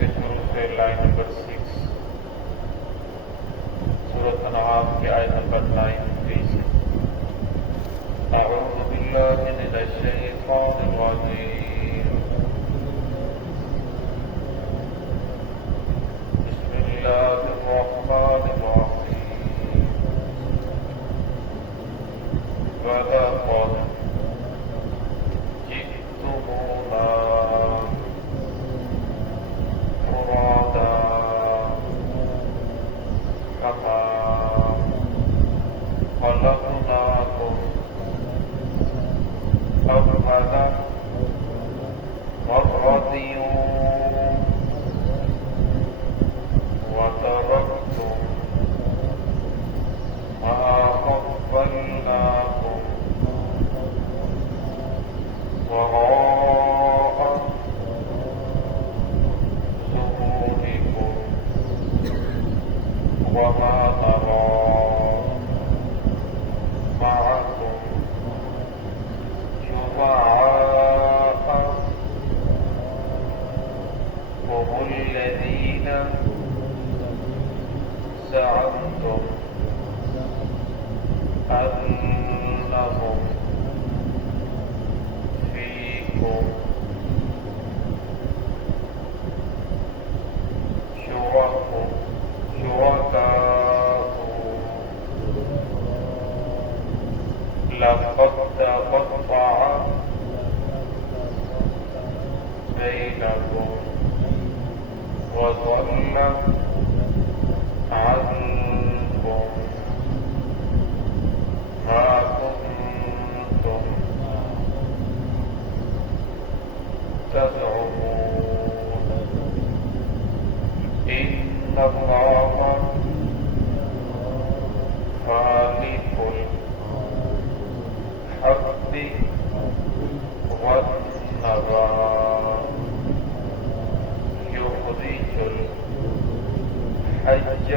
کے شروع سے لائن نمبر 6 سورۃ انعام کی آیت نمبر 93 اعوذ باللہ من الشیطان الرجیم بسم اللہ الرحمن الرحیم وَلَقَدْ جِئْتُمُونَا فُرَادَىٰ كَمَا خَلَقْنَاكُمْ أَوَّلَ مَرَّةٍ وَتَرَكْتُم مَّا خَوَّلْنَاكُمْ وَرَاءَ ظُهُورِكُمْ وَمَا نَرَىٰ مَعَكُمْ شُفَعَاءَكُمُ الَّذِينَ زَعَمْتُمْ أَنَّهُمْ فِيكُمْ شُرَكَاءُ لَقَدْ تَقَطَّعَ بَيْنَكُمْ وَضَلَّ عَنكُمْ مَا كُنتُمْ تَزْعُمُونَ إِنَّ اللَّهَ خَالِقُ الْحَبِّ وَالنَّوَىٰ يُخْرِجُ الْحَيَّ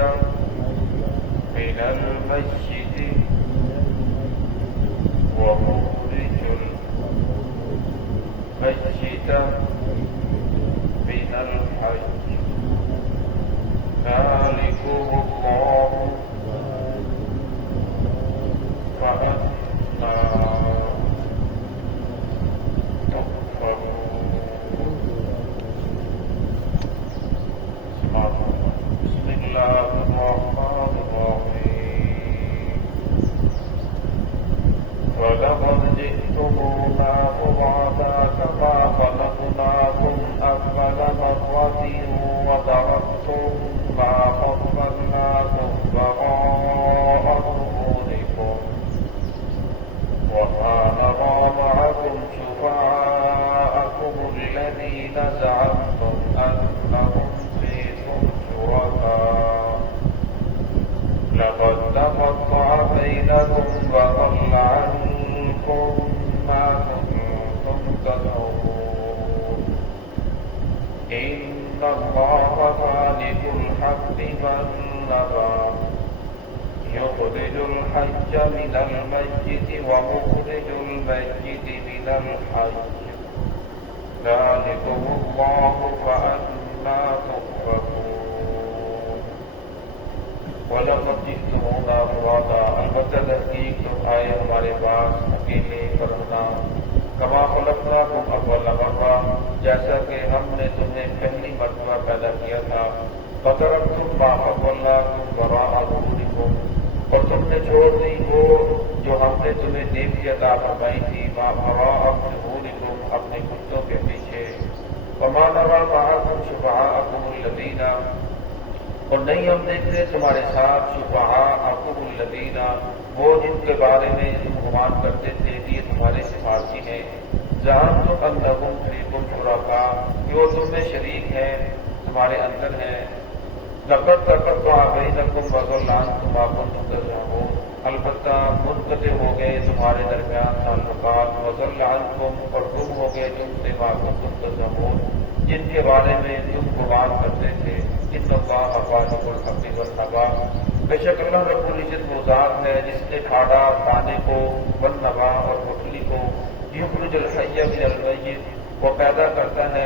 مِنَ الْمَيِّتِ وَمُخْرِجُ الْمَيِّتَ مِنَ الْحَيِّ ذَٰلِكُمُ اللَّهُ فَأَنَّىٰ تُؤْفَكُونَ بسم اللہ الرحمن الرحیم وَلَقَدْ جِئْتُمُونَا فُرَادَىٰ كَمَا خَلَقْنَاكُمْ أَوَّلَ مَرَّةٍ وَتَرَكْتُم مَّا خَوَّلْنَاكُمْ وَرَاءَ ظُهُورِكُمْ وَمَا نَرَىٰ مَعَكُمْ شُفَعَاءَكُمُ الَّذِينَ زَعَمْتُمْ أَنَّهُمْ فِيكُمْ شُرَكَاءُ لَقَدْ تَقَطَّعَ بَيْنَكُمْ وَضَلَّ عَنكُم مَّا كُنتُمْ تَزْعُمُونَ إِنَّ اللَّهَ خَالِقُ الْحَبِّ وَالنَّوَىٰ يُخْرِجُ الْحَيَّ مِنَ الْمَيِّتِ وَمُخْرِجُ الْمَيِّتِ مِنَ الْحَيِّ ذَٰلِكُمُ اللَّهُ فَأَنَّىٰ تُؤْفَكُونَ وَلَقَدْ جِئْتُمُونَا فُرَادَىٰ البتہ تحقیق تم آئے ہمارے پاس اکیلے فرمنا کما خلقناکم اول مرہ جیسا کہ ہم نے تمہیں پہلی مرتبہ پیدا کیا تھا فَتَرَكْتُم مَّا خَوَّلْنَاكُمْ وَرَاءَ ظُهُورِكُمْ اور تم نے چھوڑ دی وہ جو ہم نے تمہیں نیکی عطا فرمائی تھی مَا وَرَاءَ ظُهُورِكُمْ اپنے کتوں کے پیچھے وَمَا نَرَىٰ مَعَكُمْ شُفَعَاءَكُمُ الَّذِينَ اور نہیں ہم دیکھتے تمہارے ساتھ شفعاءَكُمُ الَّذِينَ وہ جن کے بارے میں تم گمان کرتے تھے کہ یہ تمہارے سفارشی ہیں زعمتم أنهم فيكم شركاء کہ وہ تم میں شریک ہیں تمہارے اندر ہیں لقد تقطع بينكم وضل عنكم ما كنتم تزعمون البتہ منقطع ہو گئے تمہارے درمیان تعلقات وضل عنكم اور گم ہو گئے تم سے ما كنتم تزعمون جن کے بارے میں تم گمان کرتے تھے ان اللہ خالق الحب والنویٰ بے شک اللہ رب العزت وہ ذات ہے جس نے کھاڑا دانے کو والنویٰ اور مکھلی کو یخرج الحی من المیت وہ پیدا کرتا ہے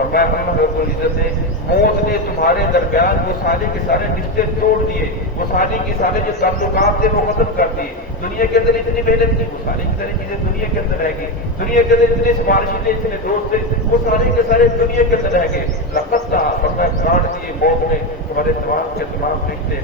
فرمایا اللہ رب العزت نے موت نے تمہارے درمیان وہ سارے کے سارے رشتے توڑ دیے، وہ سارے کے سارے جو تعلقات تھے وہ ختم کر دیے۔ دنیا کے اندر اتنی محنت کی، وہ ساری کی ساری چیزیں دنیا کے اندر رہ گئی، دنیا کے اندر اتنے سفارشی تھے، اتنے دوست تھے، وہ سارے کے سارے دنیا کے اندر رہ گئے۔ لقد فرمایا کاٹ دیے موت نے تمہارے تمام کے تمام رشتے۔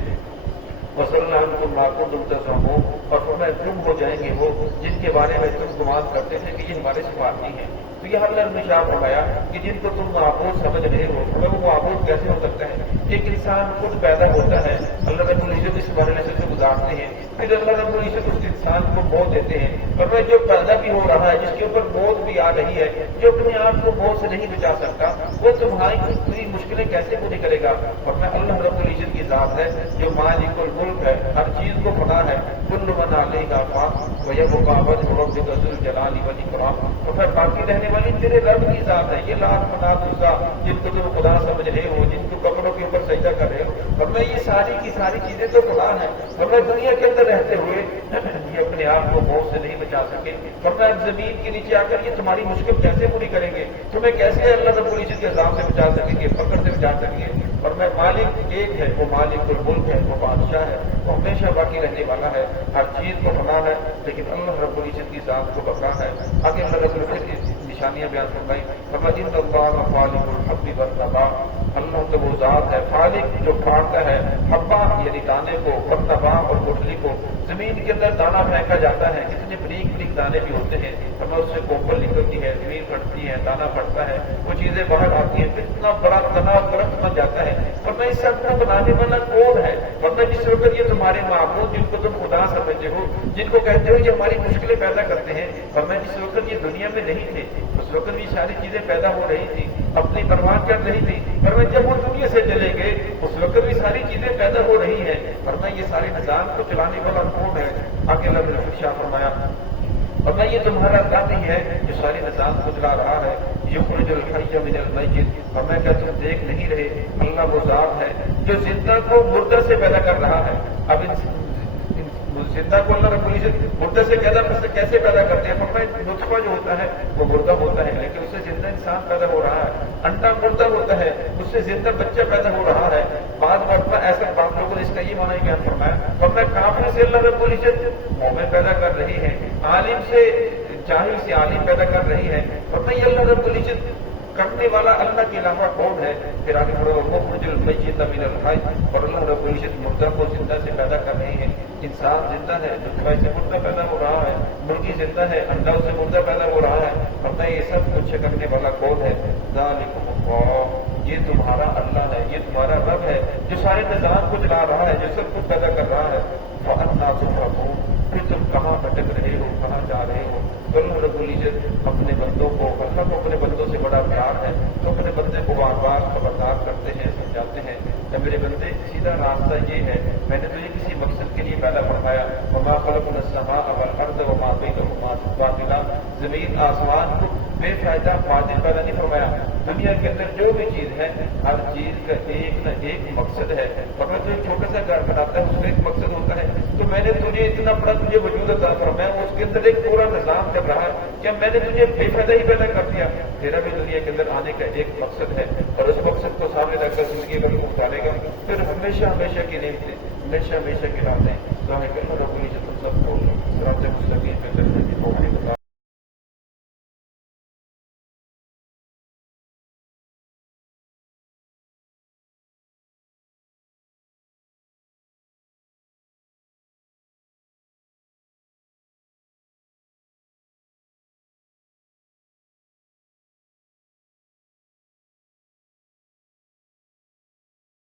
وصلنا عنکم ما کنتم تزعمون، اور فرمایا تم ہو جائیں گے وہ جن کے بارے میں تم گمان کرتے تھے کہ یہ ہمارے سفارتی ہیں۔ تو یہ اللہ نے شاہ فرمایا کہ جن کو تم معبود سمجھ رہے ہو، وہ معبود کیسے ہو سکتا ہے؟ ایک انسان خود پیدا ہوتا ہے، اللہ رب العزت اس مرحلے سے گزارتے ہیں، پھر اللہ رب العزت اس انسان کو موت دیتے ہیں، اور وہ جو پیدا بھی ہو رہا ہے، جس کے اوپر موت بھی آ رہی ہے، جو اپنے آپ کو موت سے نہیں بچا سکتا، وہ تمہاری پوری مشکلیں کیسے پوری کرے گا؟ اور میں اللہ رب العزت کی ذات ہے جو مالک الملک ہے، ہر چیز کو پتہ ہے، کل من علیہا فان ویبقی وجہ ربک ذو الجلال والاکرام، اور پھر باقی رہنے والی تیرے رب کی ذات ہے۔ یہ لاکھ منات دوسرا جن کو تم خدا سمجھ رہے ہو، جن کو کپڑوں کے اوپر سجدہ کر رہے ہو، اور میں یہ ساری کی ساری چیزیں تو خدا ہیں، اور میں دنیا کے اندر رہتے ہوئے یہ اپنے آپ کو موت سے نہیں بچا سکے، اور میں زمین کے نیچے آ کر یہ تمہاری مشکل کیسے پوری کریں گے؟ تمہیں کیسے اللہ رب العزت کے عذاب سے بچا سکیں گے، فقر سے بچا سکیں گے؟ اور میں مالک ایک ہے، وہ مالک الملک ہے، وہ بادشاہ ہے، وہ ہمیشہ باقی رہنے والا ہے، ہر چیز کو فنا ہے، لیکن اللہ رب العزت کی ذات کو بقا ہے۔ آگے اللہ رب العزت کی نشانیاں بیان فرمائی، فرمایا ان اللہ خالق الحب والنبا، اللہ تو وہ ذات ہے خالق جو کھاڑتا ہے حبا یعنی دانے کو، والنبا اور گٹھلی کو، زمین کے اندر دانا پھینکا جاتا ہے، اتنے بریک بریک دانے بھی ہوتے ہیں، ہمیں اس سے کوپل نکلتی ہے، زمین پھٹتی ہے، دانا پھٹتا ہے، وہ چیزیں باہر آتی ہیں، اتنا بڑا تنا درخت بن جاتا ہے۔ اور میں اس سب کو بنانے والا کون ہے؟ ورنہ جس وقت یہ تمہارے معبود جن کو تم خدا سمجھتے ہو، جن کو کہتے ہو یہ ہماری مشکلیں پیدا کرتے ہیں، اور میں جس وقت یہ دنیا میں نہیں تھے اس وقت بھی ساری چیزیں پیدا ہو رہی تھی، اپنی پرواہ کر رہی تھی، اور میں جب وہ دنیا سے چلے گئے اس وقت بھی ساری چیزیں پیدا ہو رہی ہیں، ورنہ یہ سارے نظام کو چلانے والا کون ہے؟ آگے اللہ نے شاہ فرمایا، ورنہ یہ تمہارا ذات ہی ہے جو سارے نظام کو چلا رہا ہے، یخرج الحی من المیت، اور میں کیا تم دیکھ نہیں رہے اللہ وہ ذات ہے جو زندہ کو مردہ سے پیدا کر رہا ہے۔ اب زندہ کو اللہ رب العزت مردہ سے کیسے پیدا کرتے ہیں؟ فرمایا نطفہ جو ہوتا ہے وہ مردہ ہوتا ہے، لیکن اس سے زندہ انسان پیدا ہو رہا ہے، انڈا مردہ ہوتا ہے اس سے زندہ بچہ پیدا ہو رہا ہے۔ بعض مرتبہ ایسا بعض لوگوں نے اس کا یہ معنی کیا فرمایا، فرمایا کافر سے اللہ رب العزت مومن پیدا کر رہی ہے، عالم سے جاہل سے عالم پیدا کر رہی ہے، فرمایا یہ اللہ رب العزت کرنے والا اللہ کے علاوہ کون ہے؟ پھر آگے بڑھو مخرج المیت من الحی، اور اللہ رب العزت مردہ کو زندہ سے پیدا کر رہی ہے۔ انسان زندہ ہے، نطفہ سے مردہ پیدا ہو رہا ہے، مرغی زندہ ہے، انڈا سے مردہ پیدا ہو رہا ہے، اور یہ سب کچھ کرنے والا کون ہے؟ ذالکم اللہ، یہ تمہارا اللہ ہے، یہ تمہارا رب ہے جو سارے نظام کو چلا رہا ہے، جو سب کچھ پیدا کر رہا ہے۔ فَأَنَّىٰ تُصْرَفُونَ، پھر تم کہاں بھٹک رہے ہو، کہاں جا رہے ہو؟ تو اللہ رب العزت اپنے بندوں کو، اللہ کو اپنے بندوں سے بڑا پیار ہے تو اپنے بندے کو بار بار خبردار کرتے ہیں، سمجھاتے ہیں کہ میرے بندے سیدھا راستہ یہ ہے، میں نے تجھے کسی مقصد کے لیے پیدا فرمایا، وما خلقنا السماء والارض وما بینہما باطلا، زمین آسمان کو بے فائدہ باطل پیدا نہیں فرمایا، دنیا کے اندر جو بھی چیز ہے ہر چیز کا ایک نہ ایک مقصد ہے، اور میں تجھے چھوٹا سا گھر بناتا ہے اس کا ایک مقصد ہوتا ہے، تو میں نے تجھے اتنا بڑا تجھے وجود عطا فرمایا، اس کے اندر ایک پورا نظام چل رہا ہے، کیا میں نے تجھے بے فائدہ ہی پیدا کر دیا؟ تیرا بھی دنیا کے اندر آنے کا ایک مقصد ہے، اور اس مقصد کو سامنے رکھ کر زندگی میں اتارے گا، پھر ہمیشہ ہمیشہ کی نعمتیں، ہمیشہ ہمیشہ کی راتیں، ظاہر کہ اللہ رب العزت سب کو صراط مستقیم پہ چلنے کی توفیق عطا